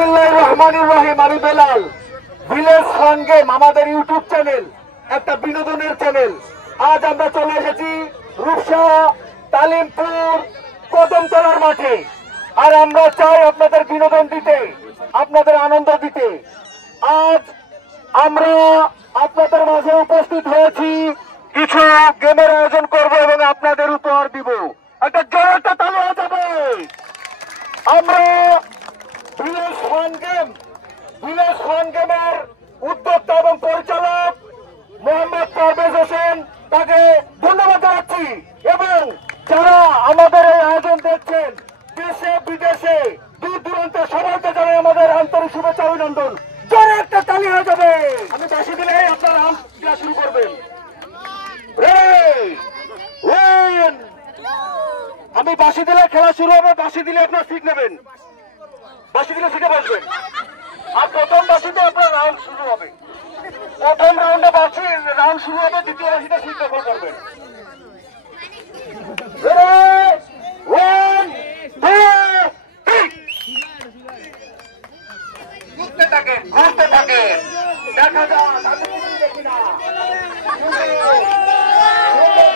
বিসমিল্লাহির রহমানির রহিম। আমি বেলাল। ভিলেজ ফান গেম আমাদের ইউটিউব চ্যানেল, একটা বিনোদনের চ্যানেল। আজ আমরা চলে এসেছি রূপসা তালিমপুর কদমতলার মাঠে। আর আমরা চাই আপনাদের বিনোদন দিতে, আপনাদের আনন্দ দিতে। আজ আমরা আপনাদের মাঝে উপস্থিত হয়েছি, কিছু গেমের আয়োজন করব এবং আপনাদের উপহার দিব। একটা জোরে তালি হয়ে যাবে। আমরা ভিলেজ ফান গেমের উদ্যোক্তা এবং পরিচালক মোহাম্মদ পারভেজ হোসেন, তাকে ধন্যবাদ জানাচ্ছি। এবং যারা আমাদের এই আয়োজন দেখছেন দেশে বিদেশে দূর দূরান্তে, সবাইকে জানাই আমাদের আন্তরিক শুভেচ্ছা অভিনন্দন। জোরে একটা তালি হয়ে যাবে। আমি বাঁশি দিলে আপনারা নাম দেওয়া শুরু করবেন। আমি বাঁশি দিলে খেলা শুরু হবে। বাঁশি দিলে আপনার সিট নেবেন, বাঁশি দিলে সিটে বসবেন। আর প্রথম বাঁশিতে আপনার রাউন্ড শুরু হবে। প্রথম রাউন্ডে বাঁশি রাউন্ড শুরু হবে, দ্বিতীয় বাঁশিতে সিট দখল করবেন। ঘুরতে থাকে দেখা যাক আমি দেখি না।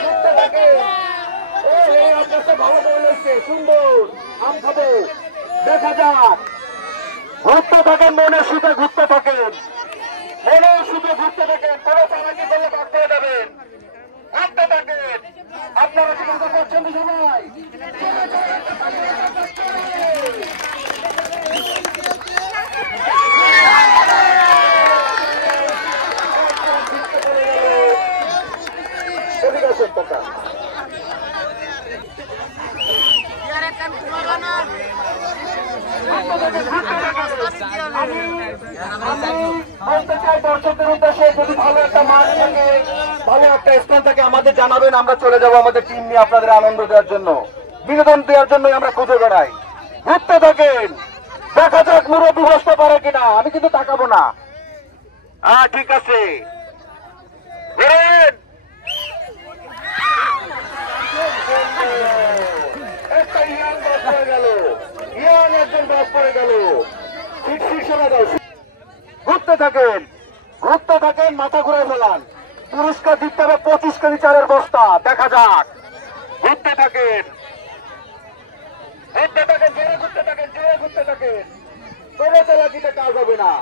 ঘুরতে থাকে। ভালো বলেছে, সুন্দর আম খাবো। দেখা যাক। ঘুরতে থাকেন, মনের সুখে ঘুরতে থাকেন, মনের সুখে ঘুরতে থাকেন। কোনো চালাকি করলে বাদ হয়ে যাবেন। ঘুরতে থাকেন। আপনারা কি মজা করছেন সবাই? দর্শকদের উদ্দেশ্যে যদি ভালো একটা মাঠ থাকে, ভালো একটা স্থান থাকে, আমাদের জানাবেন। আমরা চলে যাবো আমাদের টিম নিয়ে আপনাদের আনন্দ দেওয়ার জন্য, বিনোদন দেওয়ার জন্যই আমরা খুঁজে বেড়াই। ঘুরতে থাকেন। দেখা যাক মুরব্বী বসতে পারে কিনা। আমি কিন্তু তাকাবো না। হ্যাঁ ঠিক আছে। একটা ইয়াং বাস পড়ে গেল, ইয়াং একজন বাস পড়ে গেল। ঘুরতে থাকেন, ঘুরতে থাকেন, মাথা ঘুরে ফেলান। পুরস্কার দিতে হবে 25 কেজি চালের বস্তা। দেখা যাক। ঘুরতে থাকেন, ঘুরতে থাকেন, জোরে ঘুরতে থাকেন, জোরে ঘুরতে থাকেন। কোনো চালাকিতে কাজ হবে না।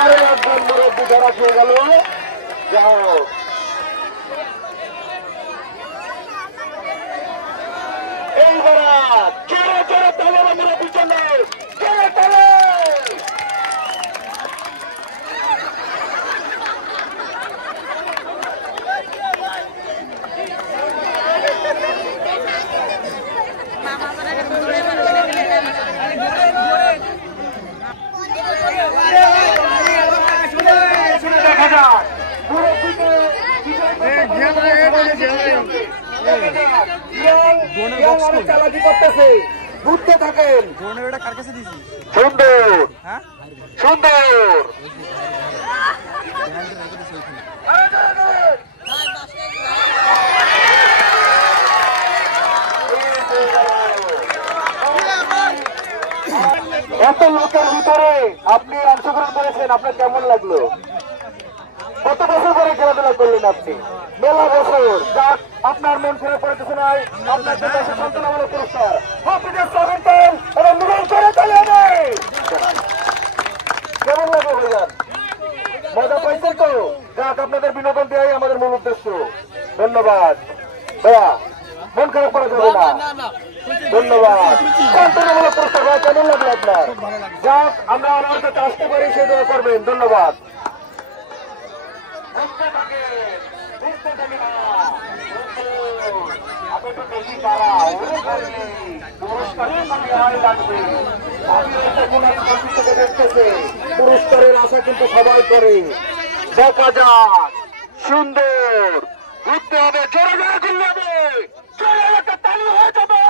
আরে একজন মুরব্বী ধরা খেয়ে গেল। যাও এইবার জোরে জোরে তালে আমরা পিছনে জোরে তালে। দেখা যাক মুরব্বীকে চালাকি করতেছে। ঘুরতে থাকেন। সুন্দর সুন্দর। এত লোকের ভিতরে আপনি অংশগ্রহণ করেছেন, আপনার কেমন লাগলো? কত বছর পরে খেলাধুলা করলেন আপনি? মেলা বছর। যাক, আপনার মন খারাপ করেছে নাই। আপনার সান্ত্বনামূলক পুরস্কার এবং মিলন করে চলে যাবে। কেমন লাগলো ভাইজান? মজা পাইছেন তো? যাক, আপনাদের বিনোদন দেওয়াই আমাদের মূল উদ্দেশ্য। ধন্যবাদ ভাইয়া, মন খারাপ করা যাবে না। ধন্যবাদ। সান্ত্বনামূলক পুরস্কার ভাই, কেমন লাগলো আপনার? যাক, আমরা আমার কাছে আসতে পারি, সে দোয়া করবেন। ধন্যবাদ। পুরস্কারের আশা কিন্তু সবাই করে। দেখা যাক। সুন্দর। ঘুরতে হবে, জোরে জোরে ঘুরতে হবে, জোরে একটা তালি হয়ে যাবে।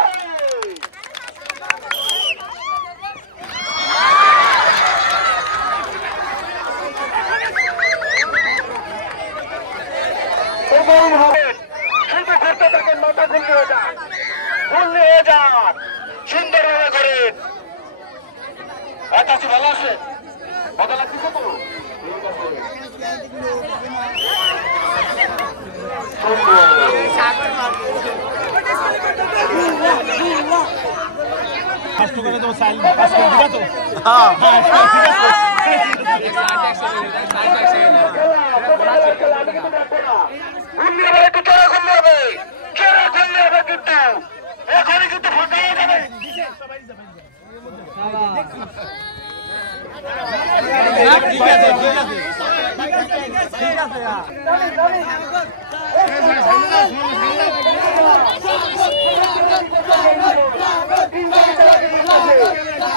শুধু ঘুরতে থাকেন, মাথা ঘুরলে হয়ে যান, ঘুরলে হয়ে যান। করেন। চাচি ভালো আছে? মজা লাগতেছে তো? ঠিক আছে। কষ্ট করে তো সাইল পাস করে দিবা তো? হ্যাঁ ঠিক আছে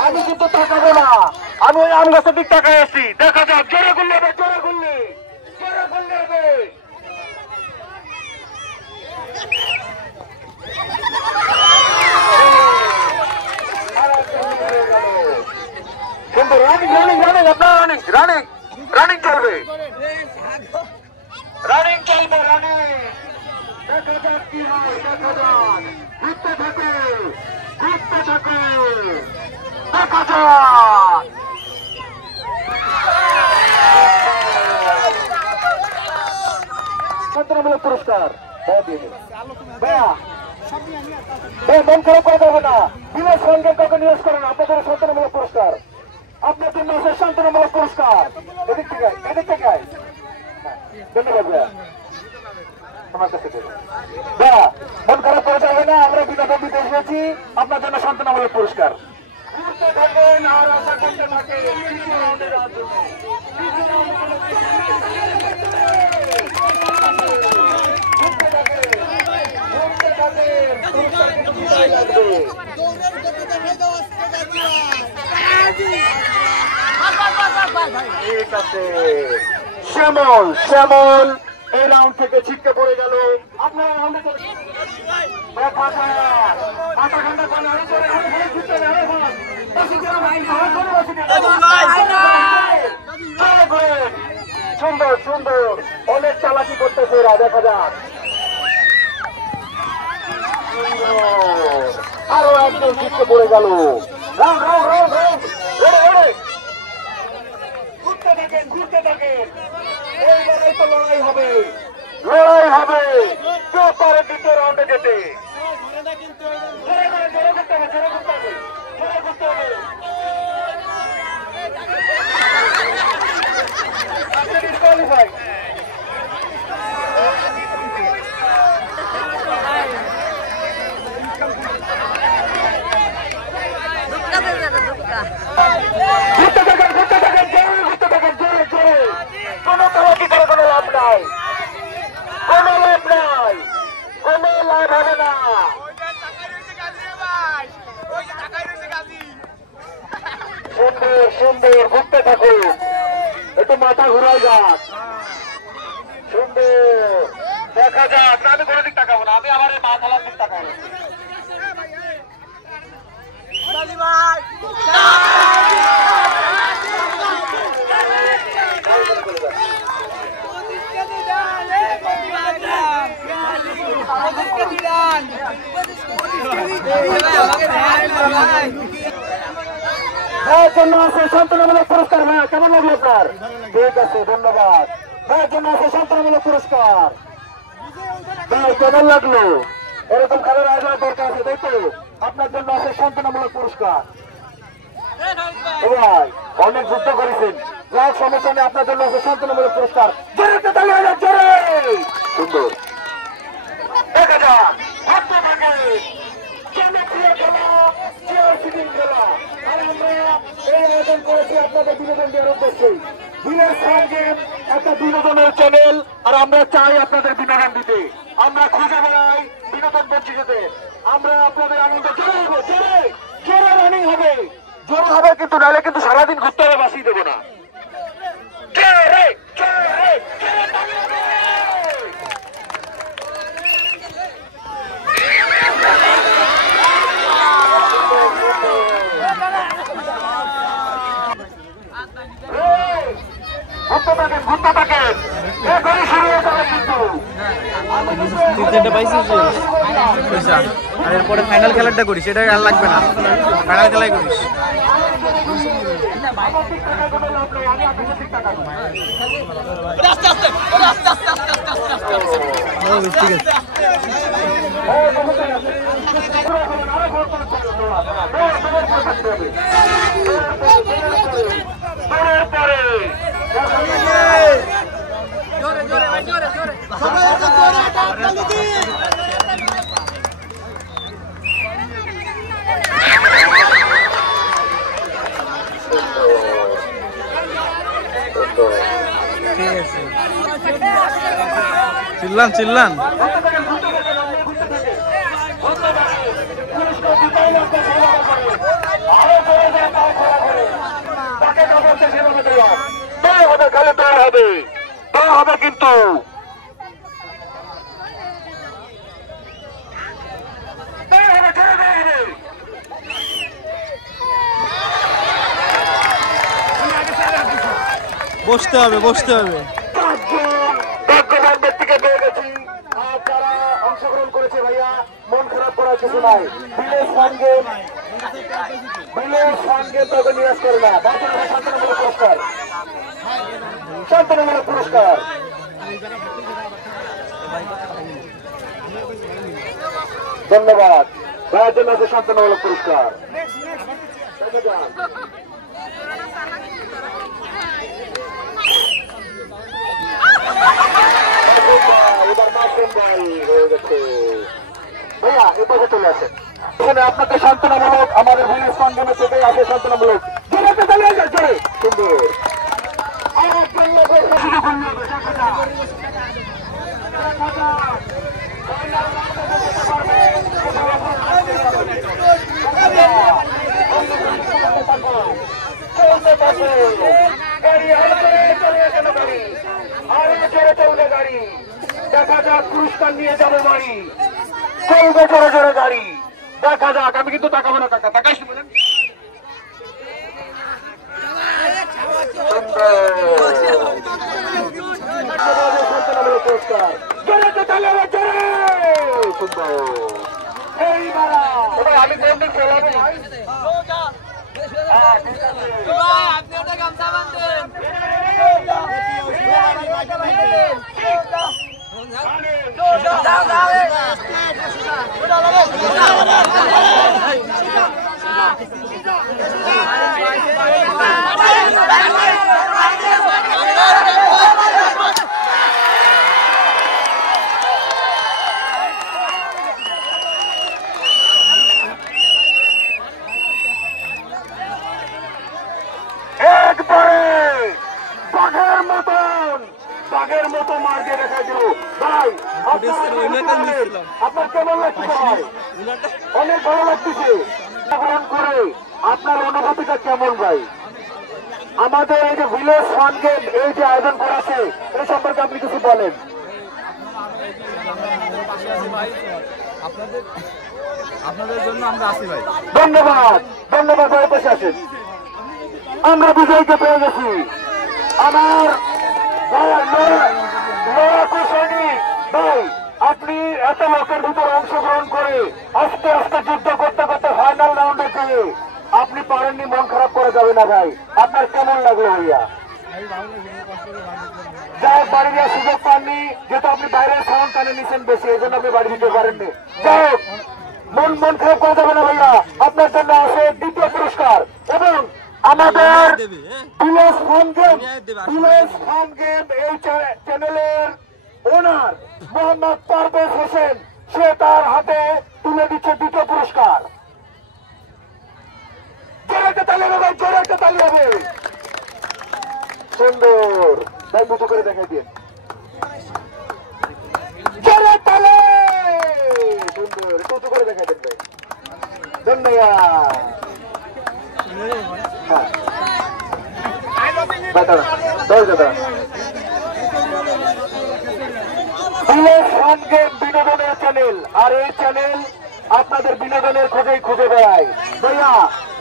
আমি কিন্তু তাকাবো না, আমি ওই আম গাছের দিক তাকাই আছি। দেখা যাক, জোরে গুল্লি হবে, জোরে গুল্লি, জোরে গুল্লি হবে। কিন্তু রানিং রানিং রানিং আপনার রানিং রানিং রানিং চলবে, রানিং চলবে, রানিং। দেখা যাক কি হয়, দেখা যাক, ঘুরতে থাকে, ঘুরতে থাকে, দেখা যাক। সন্তানমূলক পুরস্কার মন খারাপ করা যাবে না। বিনাশ সঙ্গে কাউকে নিয়োগ করেন, আপনাদের সন্তানমূলক পুরস্কার, আপনার জন্য আছে সন্তানমূলক পুরস্কার। এদিক থেকে এদিক থেকে ধন্যবাদ ভাইয়া, আমার কাছে ভাইয়া মন খারাপ করা যাবে না। আমরা বিনোদন দিতে এসেছি, আপনার জন্য সন্তানমূলক পুরস্কার। ঘুরতে থাকেন আর আশা করতে থাকেন তৃতীয় রাউন্ডে যাওয়ার জন্য। ঠিক আছে, শ্যামল শ্যামল এই রাউন্ড থেকে ছিটকে পড়ে গেল। আপনারা রাউন্ডে চলে সুন্দর সুন্দর, অনেক চালাকি করতেছে এরা, দেখা যাক। আরো একজন ছিটকে পড়ে গেল। রাউন্ড রাউন্ড রাউন্ড রাউন্ড, ঘুরতে থাকেন ঘুরতে থাকেন, এইবারে তো লড়াই হবে, লড়াই হবে। কেউ পারে দ্বিতীয় রাউন্ডে যেতে? ঘুরতে থাকেন ঘুরতে থাকেন, জোরে ঘুরতে থাকেন, জোরে জোরে। কোনো তালাকি করে কোনো লাভ নাই, কোনো লাভ নাই, কোনো লাভ হবে না। সুন্দর সুন্দর, ঘুরতে থাকুন, একটু মাথা ঘুরাই যাক। সুন্দর, দেখা যাক। না, আমি কোনো দিক তাকাবো না, আমি আবার এই মা থালার দিক তাকাবো। জন্য আছে সন্তানমূলক পুরস্কার। ভাইয়া কেমন লাগলো আপনার? ঠিক আছে, ধন্যবাদ। ভাইয়ের জন্য আছে সন্তানমূলক পুরস্কার। ভাই কেমন লাগলো? এরকম খেলার আয়োজন দরকার আছে, তাই তো? আপনার জন্য আছে সন্তানমূলক পুরস্কার। ভাই অনেক যুদ্ধ করেছেন, যার সমস্যা নেই, আপনার জন্য আছে সন্তানমূলক পুরস্কার। সুন্দর, দেখা যাক। ঘুরতে থাকে, জনপ্রিয় খেলা, চেয়ার সিটিং খেলা। আর আমরা এই আয়োজন করেছি আপনাদের বিনোদন দেওয়ার উদ্দেশ্যে। দিনের সঙ্গে একটা বিনোদনের চ্যানেল, আর আমরা চাই আপনাদের বিনোদন দিতে। আমরা খুঁজে বেড়াই বিনোদন বঞ্চিতদের। আমরা আপনাদের আনন্দ জোরে হবে, জোরে জোরে রানিং হবে, জোরে হবে, কিন্তু নাহলে কিন্তু সারাদিন ঘুরতে হবে, বাসিয়ে দেবো না। জোরে জোরে ঘুরতে থাকেন ঘুরতে থাকেন, এখনই শুরু হয়ে যাবে কিন্তু। আর এরপরে ফাইনাল খেলাটা করিস, এটা আর লাগবে না, ফাইনাল খেলাই করিস। ঠিক আছে। চিল্লান চিল্লান। হবে কিন্তু বসতে হবে বসতে হবে। অংশগ্রহণ করেছে ভাইয়া, মন খারাপ করার কিছু নাই। তবে নিরাশ করে না, শান্তনামূলক পুরস্কার, শান্তনামূলক পুরস্কার। ধন্যবাদ ভাইয়ের জন্য আছে শান্তনামূলক পুরস্কার। ভাইয়া এ পাশে চলে আসে, এখানে আপনাকে শান্তনামূলক আমাদের ভিলেজ সংগঠন থেকে আছে শান্তনামূলক। জোরে চালিয়ে যায়, জোরে সুন্দর। গাড়ি দেখা যাক, পুরস্কার নিয়ে যাবে বাড়ি, চলবে জোরে জোরে গাড়ি, দেখা যাক। আমি কিন্তু তাকাবো না, কাকা তাকাইস বলেন। পুরস্কার আমি কোনদিন খেলাবো বাঘের মতো মার দিয়ে দেখা দিল। ভাই আপনার কেমন লাগছে? অনেক ভালো লাগতেছে করে। আপনার অনুভূতিটা কেমন ভাই? আমাদের এই যে ভিলেজ ফান গেম এই যে আয়োজন করেছে এই সম্পর্কে আপনি কিছু বলেন। আপনাদের জন্য আমরা আসি ভাই। ধন্যবাদ ধন্যবাদ ভাই, পাশে আসেন। আমরা বিজয়কে পেয়ে গেছি। আমার ভাই আপনি এত লোকের ভিতরে অংশগ্রহণ করে আস্তে আস্তে যুদ্ধ করতে করতে ফাইনাল রাউন্ডে গিয়ে আপনি পারেননি, মন খারাপ করে যাবে না ভাই। আপনার কেমন লাগলো ভাইয়া? যাই বাড়ি দেওয়ার সুযোগ পাননি, যেহেতু আপনি বাইরের সাউন্ড কানে নিচ্ছেন বেশি, এই জন্য আপনি বাড়ি দিতে পারেননি। যাই হোক, মন খারাপ করে যাবে না ভাইয়া। আপনার জন্য আছে দ্বিতীয় পুরস্কার এবং আমাদের ভিলেজ ফান গেম এই চ্যানেলের ওনার মোহাম্মদ পারভেজ হোসেন, সে তার হাতে তুলে দিচ্ছে দ্বিতীয় পুরস্কার। জোরে একটা তালি হবে ভাই, জোরে একটা তালি হবে। সুন্দর ভাই, মুঠো করে দেখাই দিয়ে জোরে তালি। সুন্দর, একটু উঁচু করে দেখাই দেন ভাই। ধন্যবাদ। বিনোদনের চ্যানেল, আর এই চ্যানেল আপনাদের বিনোদনের খোঁজেই খুঁজে বেড়ায়। ভাইয়া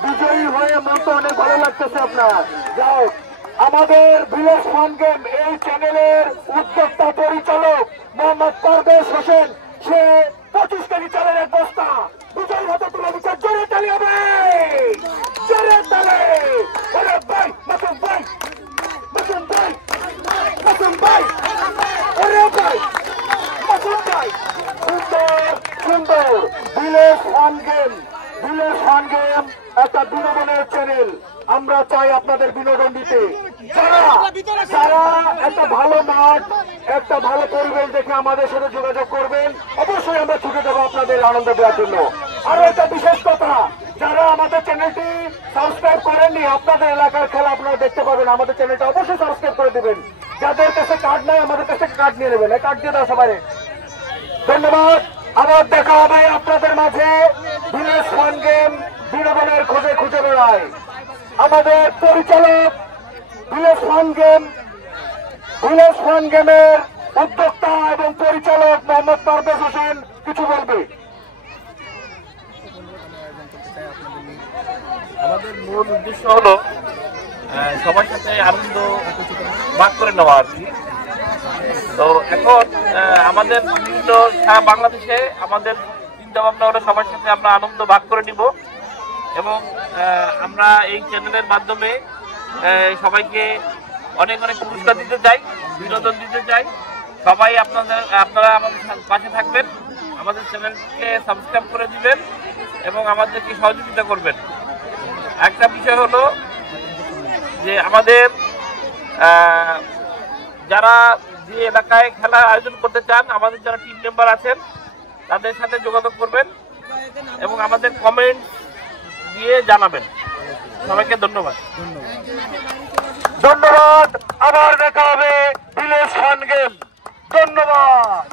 বিজয়ী হয়ে মন তো অনেক ভালো লাগতেছে আপনার। যাও, আমাদের ভিলেজ ফান গেম এই চ্যানেলের উদ্যোক্তা পরিচালক মোহাম্মদ পারভেজ হোসেন, সে 25 KG fun game, village fun game একটা বিনোদনের চ্যানেল। আমরা চাই আপনাদের বিনোদন দিতে। যারা একটা ভালো মাঠ, একটা ভালো পরিবেশ দেখে আমাদের সাথে যোগাযোগ করবেন, অবশ্যই আমরা ছুটে যাবো আপনাদের আনন্দ দেওয়ার জন্য। আরো একটা বিশেষ কথা, যারা আমাদের চ্যানেলটি সাবস্ক্রাইব করেননি, আপনাদের এলাকার খেলা আপনারা দেখতে পাবেন, আমাদের চ্যানেলটা অবশ্যই সাবস্ক্রাইব করে দিবেন। যাদের কাছে কার্ড নাই, আমাদের কাছে কার্ড নিয়ে নেবেন, কার্ড দিয়ে দাও সবাই। ধন্যবাদ। আবার দেখা হবে আপনাদের মাঝে। ভিলেজ ফান গেম বিনোদনের খোঁজে খুঁজে বেড়ায়। আমাদের পরিচালক ভিলেজ ফান গেমের উদ্যোক্তা এবং পরিচালক মোহাম্মদ পারভেজ হোসেন কিছু বলবে। আমাদের মূল উদ্দেশ্য হলো সবার সাথে আনন্দ ভাগ করে নেওয়া আর কি। তো এখন আমাদের বিভিন্ন সারা বাংলাদেশে আমাদের চিন্তা ভাবনা হলো সবার সাথে আমরা আনন্দ ভাগ করে নিব এবং আমরা এই চ্যানেলের মাধ্যমে সবাইকে অনেক অনেক পুরস্কার দিতে চাই, বিনোদন দিতে চাই। সবাই আপনারা আমাদের পাশে থাকবেন, আমাদের চ্যানেলকে সাবস্ক্রাইব করে দিবেন এবং আমাদেরকে সহযোগিতা করবেন। একটা বিষয় হলো যে আমাদের যারা যে এলাকায় খেলার আয়োজন করতে চান, আমাদের যারা টিম মেম্বার আছেন তাদের সাথে যোগাযোগ করবেন এবং আমাদের কমেন্ট দিয়ে জানাবেন। সবাইকে ধন্যবাদ। আবার দেখা হবে ভিলেজ ফান গেম। ধন্যবাদ।